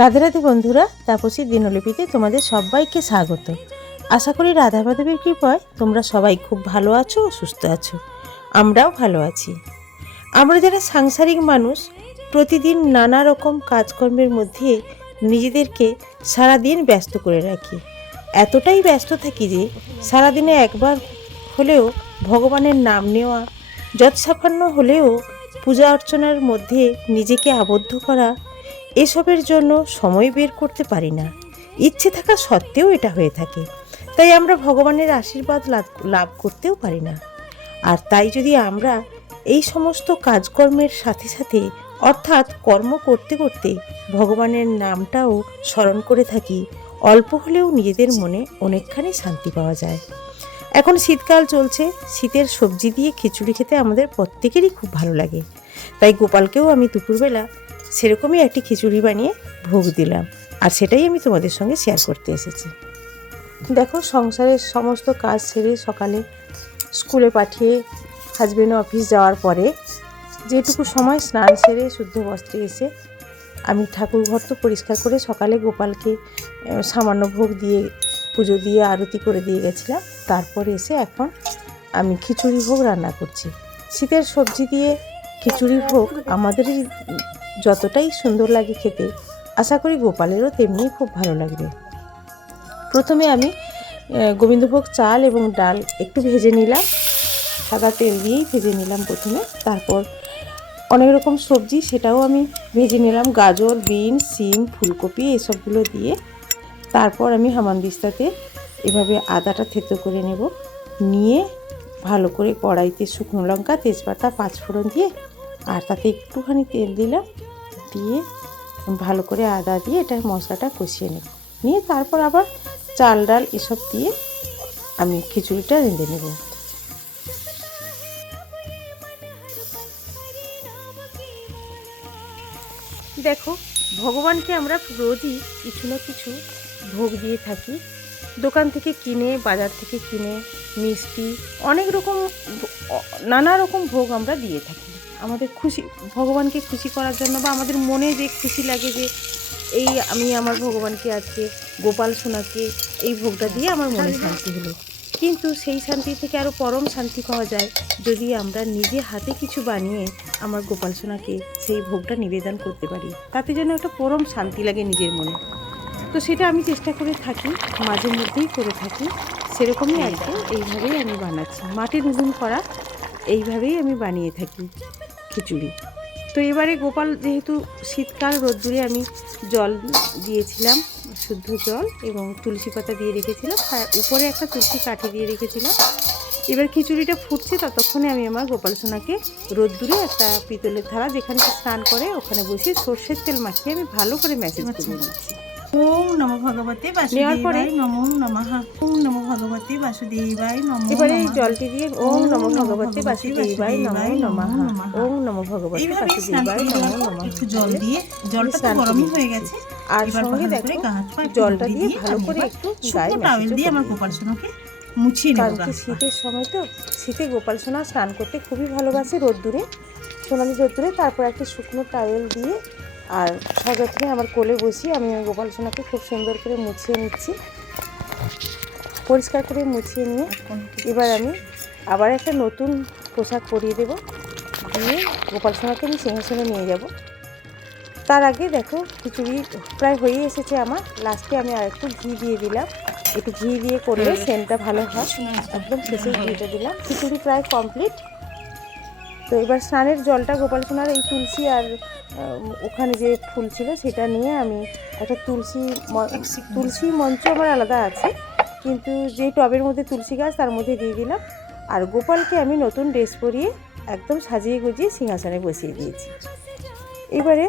রাধে রাধে বন্ধুরা, তাপসী দিনলিপিতে তোমাদের সবাইকে স্বাগত। আশা করি রাধা মাধবের কৃপায় তোমরা সবাই খুব ভালো আছো ও সুস্থ আছো। আমরাও ভালো আছি। আমরা যারা সাংসারিক মানুষ, প্রতিদিন নানা রকম কাজকর্মের মধ্যে নিজেদেরকে সারাদিন ব্যস্ত করে রাখি। এতটাই ব্যস্ত থাকি যে সারাদিনে একবার হলেও ভগবানের নাম নেওয়া, যৎসামান্য হলেও পূজা অর্চনার মধ্যে নিজেকে আবদ্ধ করা, এসবের জন্য সময় বের করতে পারি না। ইচ্ছে থাকা সত্ত্বেও এটা হয়ে থাকে। তাই আমরা ভগবানের আশীর্বাদ লাভ করতেও পারি না। আর তাই যদি আমরা এই সমস্ত কাজকর্মের সাথে সাথে অর্থাৎ কর্ম করতে করতে ভগবানের নামটাও স্মরণ করে থাকি, অল্প হলেও নিজেদের মনে অনেকখানি শান্তি পাওয়া যায়। এখন শীতকাল চলছে, শীতের সবজি দিয়ে খিচুড়ি খেতে আমাদের প্রত্যেকেরই খুব ভালো লাগে। তাই গোপালকেও আমি দুপুরবেলা সেরকমই একটি খিচুড়ি বানিয়ে ভোগ দিলাম, আর সেটাই আমি তোমাদের সঙ্গে শেয়ার করতে এসেছি। দেখো, সংসারের সমস্ত কাজ সেরে সকালে স্কুলে পাঠিয়ে হাজবেন্ড অফিস যাওয়ার পরে যেটুকু সময় স্নান সেরে শুদ্ধ বস্ত্রে এসে আমি ঠাকুর ঘর তো পরিষ্কার করে সকালে গোপালকে সামান্য ভোগ দিয়ে পুজো দিয়ে আরতি করে দিয়ে গেছিলাম। তারপরে এসে এখন আমি খিচুড়ি ভোগ রান্না করছি। শীতের সবজি দিয়ে খিচুড়ি ভোগ আমাদেরই যতটাই সুন্দর লাগে খেতে, আশা করি গোপালেরও তেমনি খুব ভালো লাগবে। প্রথমে আমি গোবিন্দভোগ চাল এবং ডাল একটু ভেজে নিলাম, সাদা তেল দিয়েই ভেজে নিলাম প্রথমে। তারপর অনেক রকম সবজি সেটাও আমি ভেজে নিলাম, গাজর, বিনস, সিম, ফুলকপি এসবগুলো দিয়ে। তারপর আমি হামানদিস্তাতে এভাবে আদাটা থেতো করে নেব, নিয়ে ভালো করে কড়াইতে শুকনো লঙ্কা, তেজপাতা, পাঁচফোড়ন দিয়ে আর তাতে একটুখানি তেল দিলাম, দিয়ে ভালো করে আদা দিয়ে এটা মশলাটা কষিয়ে নেব। নিয়ে তারপর আবার চাল ডাল এসব দিয়ে আমি খিচুড়িটা রেঁধে নেব। দেখো, ভগবানকে আমরা রোজই কিছু না কিছু ভোগ দিয়ে থাকি। দোকান থেকে কিনে, বাজার থেকে কিনে, মিষ্টি, অনেক রকম নানা রকম ভোগ আমরা দিয়ে থাকি আমাদের খুশি, ভগবানকে খুশি করার জন্য, বা আমাদের মনে যে খুশি লাগে যে এই আমি আমার ভগবানকে আজকে, গোপাল সোনাকে এই ভোগটা দিয়ে আমার মনে শান্তি হলো। কিন্তু সেই শান্তি থেকে আরও পরম শান্তি পাওয়া যায় যদি আমরা নিজে হাতে কিছু বানিয়ে আমার গোপাল সোনাকে সেই ভোগটা নিবেদন করতে পারি। তাতে যেন একটা পরম শান্তি লাগে নিজের মনে। তো সেটা আমি চেষ্টা করে থাকি, মাঝে মধ্যেই করে থাকি। সেরকমই আজকে এইভাবেই আমি বানাচ্ছি, মাটির উনুন করা, এইভাবেই আমি বানিয়ে থাকি খিচুড়ি। তো এবারে গোপাল যেহেতু শীতকাল, রোদ্দুরে আমি জল দিয়েছিলাম, শুদ্ধ জল, এবং তুলসী পাতা দিয়ে রেখেছিলাম, আর উপরে একটা তুলসী কাঠি দিয়ে রেখেছিলাম। এবার খিচুড়িটা ফুটছে, ততক্ষণে আমি আমার গোপাল সোনাকে রোদ্দুরে একটা পিতলের থালা, যেখানে স্নান করে ওখানে বসিয়ে সর্ষের তেল মাখিয়ে আমি ভালো করে ম্যাসেজ করে নিচ্ছি। ওম নমো ভগবতে বাসুদেবায় নমো নমঃ। ওম নমো ভগবতে বাসুদেবায় নমো নমঃ। এবারে এই জলটি দিয়ে ওম নমো ভগবতে বাসুদেবায় নমো নমঃ, ওম নমো ভগবতে বাসুদেবায় নমো নমঃ। একটু জল দিয়ে, জলটা তো গরমই হয়ে গেছে, আর এবার সঙ্গে ভালো করে দেখো গা হাত পা একটু জলটা ধুয়ে দিয়ে ভালো করে একটু গায়ে শুকনো টাওয়েল দিয়ে আমার গোপাল সোনাকে মুছিয়ে নেব। কারণ কি শীতের সময় তো, শীতে গোপাল সোনা স্নান করতে খুবই ভালোবাসে রোদ্দুরে, সোনালি রোদ্দুরে। তারপর একটা শুকনো টাওয়েল দিয়ে আর সযত্নে আমার কোলে বসিয়ে আমি গোপাল সোনাকে খুব সুন্দর করে মুছিয়ে নিচ্ছি। পরিষ্কার করে মুছিয়ে নিয়ে এবার আমি আবার একটা নতুন পোশাক পরিয়ে দেবো, দিয়ে গোপাল সোনাকে আমি সিংহাসনে নিয়ে যাব। তার আগে দেখো, খিচুড়ি প্রায় হয়ে এসেছে আমার। লাস্টে আমি আর একটু ঘি দিয়ে দিলাম, একটু ঘি দিয়ে করলে সেন্টটা ভালো হয়। একদম শেষে ঘিটা দিলাম। খিচুড়ি প্রায় কমপ্লিট। তো এবার স্নানের জলটা গোপাল সোনার এই তুলসী আর ওখানে যে ফুল ছিল সেটা নিয়ে আমি একটা তুলসী মঞ্চ আমার আলাদা আছে, কিন্তু যেই টবের মধ্যে তুলসী গাছ তার মধ্যে দিয়ে দিলাম। আর গোপালকে আমি নতুন ড্রেস পরিয়ে একদম সাজিয়ে গুজিয়ে সিংহাসনে বসিয়ে দিয়েছি। এবারে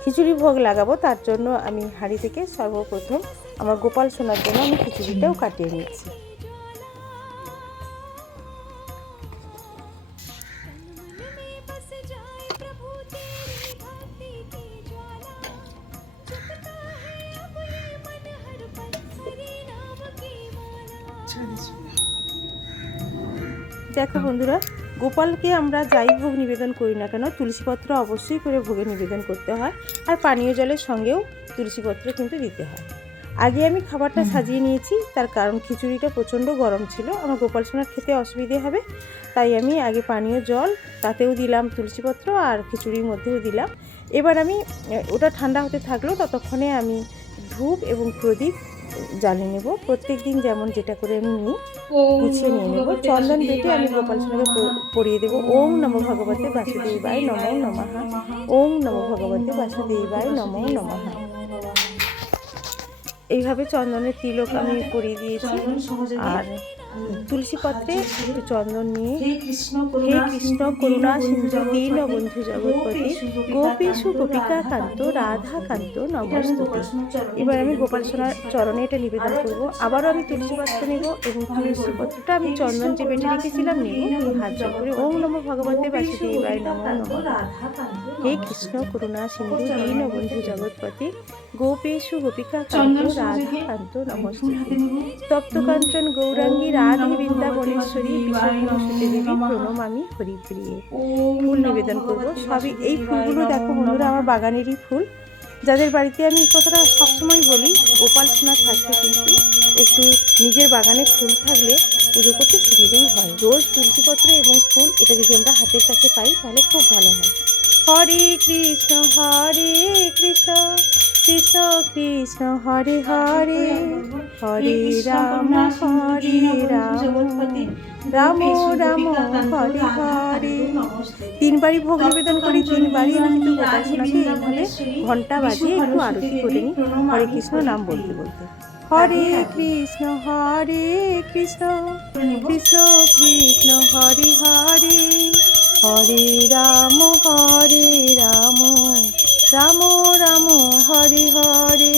খিচুড়ি ভোগ লাগাবো, তার জন্য আমি হাঁড়ি থেকে সর্বপ্রথম আমার গোপাল সোনার জন্য আমি খিচুড়িটাও কাটিয়ে নিচ্ছি। দেখো বন্ধুরা, গোপালকে আমরা যাই ভোগ নিবেদন করি না কেন তুলসীপত্র অবশ্যই করে ভোগে নিবেদন করতে হয়, আর পানীয় জলের সঙ্গেও তুলসীপত্র কিন্তু দিতে হয়। আগে আমি খাবারটা সাজিয়ে নিয়েছি, তার কারণ খিচুড়িটা প্রচণ্ড গরম ছিল, আমার গোপাল সোনার খেতে অসুবিধে হবে, তাই আমি আগে পানীয় জল তাতেও দিলাম তুলসীপত্র আর খিচুড়ির মধ্যেও দিলাম। এবার আমি ওটা ঠান্ডা হতে থাকলো, ততক্ষণে আমি ধূপ এবং প্রদীপ জ্বালিয়ে নেব। প্রত্যেক দিন যেমন যেটা করে আমি নিই গুছিয়ে নিয়ে নেব। চন্দন বেটে আমি গোপাল সোনাকে পরিয়ে দেবো। ওম নমো ভগবতে বাসুদেবায় নমো নমঃ। ওম নমো ভগবতে বাসুদেবায় নমো নমঃ। এইভাবে চন্দনের তিলক আমি পরিয়ে দিয়েছি। আর তুলসী পত্রে একটু চন্দন নিয়ে হে কৃষ্ণ করুণা সিন্ধু দীনবন্ধু জগৎপতি গোপীষু গোপিকা কান্ত রাধা কান্ত নমস্তুতে। এবার আমি গোপাল সোনার চরণে এটা নিবেদন করব। আবারও আমি তুলসী পত্র নেব এবং তুলসী পত্রটা আমি চন্দন যে বেটে রেখেছিলাম নেব, হাত জল করে ওম নমো ভগবতে বাসুদেবায় নমো নমঃ। হে কৃষ্ণ করুণা সিন্ধু দীনবন্ধু জগৎপতি গোপীষু গোপিকা কান্ত রাধা কান্ত নমস্তুতে। তপ্ত কাঞ্চন গৌরাঙ্গী রাধে বৃন্দাবনেশ্বরী বিশ্বরূপসুতে দেবী প্রণমামি হরিপ্রিয়ে। ফুল নিবেদন করবো সবই। এই ফুলগুলো দেখো বন্ধুরা আমার বাগানেরই ফুল। যাদের বাড়িতে আমি এই কথাটা সবসময় বলি, গোপাল সোনা থাকলে কিন্তু একটু নিজের বাগানে ফুল থাকলে পুজো করতে সুবিধেই হয়। রোজ তুলসীপত্র এবং ফুল এটা যদি আমরা হাতের কাছে পাই তাহলে খুব ভালো হয়। হরে কৃষ্ণ কৃষ্ণ কৃষ্ণ হরে হরে হরে রাম রাম রাম হরে হরে। তিনবারই ভোগ নিবেদন করি, তিনবারই আমি কিন্তু গোপাল সোনাকে এইভাবে ঘন্টা বাজিয়ে একটু আরতি করে নিই হরে কৃষ্ণ নাম বলতে বলতে। হরে কৃষ্ণ কৃষ্ণ কৃষ্ণ হরে হরে হরে রাম রাম রাম হরে হরে।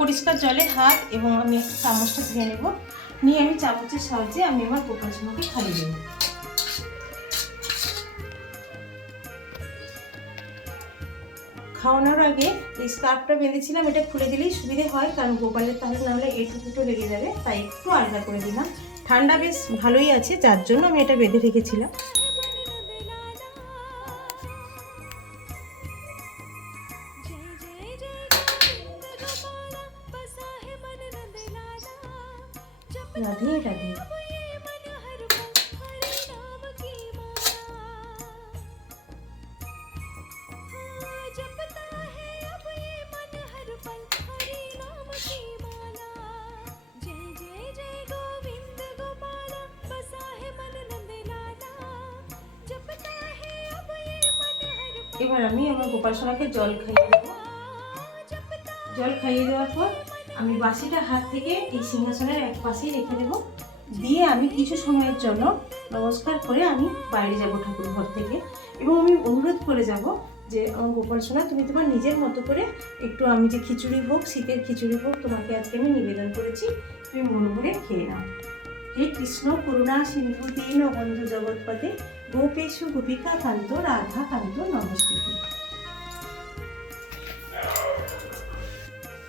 পরিষ্কার জলে হাত এবং আমি একটা চামচটা ধুয়ে নেব। নিয়ে আমি চামচের সাহায্যে আমি আমার গোপাল সোনাকে খাইয়ে দেব। খাওয়ানোর আগে এই স্কার্ফটা বেঁধেছিলাম, এটা খুলে দিলেই সুবিধে হয়, কারণ গোপালের তাহলে নাহলে এটুকুটো লেগে যাবে, তাই একটু আলগা করে দিলাম। ঠান্ডা বেশ ভালোই আছে, যার জন্য আমি এটা বেঁধে রেখেছিলাম। রাধে রাধে। এবার আমি আমার গোপাল সোনাকে জল খাইয়ে দেবো। জল খাইয়ে দেওয়ার পর আমি বাসিটা হাত থেকে এই সিংহাসনের এক পাশেই রেখে দেবো। দিয়ে আমি কিছু সময়ের জন্য নমস্কার করে আমি বাইরে যাব ঠাকুর ঘর থেকে, এবং আমি অনুরোধ করে যাব যে আমার গোপাল সোনা তুমি তোমার নিজের মতো করে একটু, আমি যে খিচুড়ি ভোগ, শীতের খিচুড়ি ভোগ তোমাকে আজকে আমি নিবেদন করেছি, তুমি মন ভরে খেয়ে নাও। হে কৃষ্ণ করুণা সিন্ধু দীনবন্ধু জগৎপতে গোপেষু গোপিকা কান্ত রাধা কান্ত নমস্তুতে।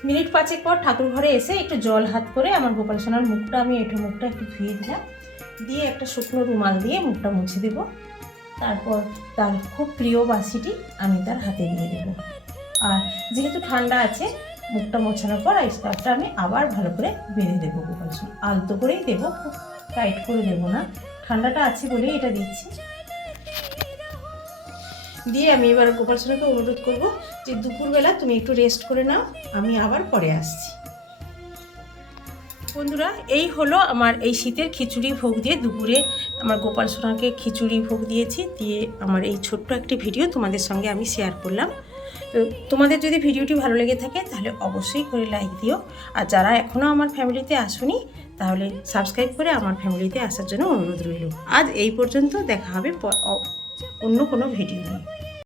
মিনিট 5 পর ঠাকুর ঘরে এসে একটু জল হাত করে আমার গোপাল সোনার মুখটা, আমি এঁঠো মুখটা একটু ধুয়ে দিলাম, দিয়ে একটা শুকনো রুমাল দিয়ে মুখটা মুছে দেবো। তারপর তার খুব প্রিয় বাসিটি আমি তার হাতে দিয়ে দেবো। আর যেহেতু ঠান্ডা আছে, মুখটা মোছানোর পর এই স্কার্ফটা আমি আবার ভালো করে বেঁধে দেবো গোপাল সোনা। আলতো করেই দেবো, খুব টাইট করে দেবো না, ঠান্ডাটা আছে বলেই এটা দিচ্ছি। দিয়ে আমি এবার গোপাল সোনাকে অনুরোধ করবো যে দুপুরবেলা তুমি একটু রেস্ট করে নাও, আমি আবার পরে আসছি। বন্ধুরা, এই হলো আমার এই শীতের খিচুড়ি ভোগ দিয়ে দুপুরে আমার গোপাল সোনাকে খিচুড়ি ভোগ দিয়েছি। দিয়ে আমার এই ছোট্ট একটি ভিডিও তোমাদের সঙ্গে আমি শেয়ার করলাম। তো তোমাদের যদি ভিডিওটি ভালো লেগে থাকে তাহলে অবশ্যই করে লাইক দিও, আর যারা এখনও আমার ফ্যামিলিতে আসোনি তাহলে সাবস্ক্রাইব করে আমার ফ্যামিলিতে আসার জন্য অনুরোধ রইল। আজ এই পর্যন্ত, দেখা হবে অন্য কোনো ভিডিও নিয়ে।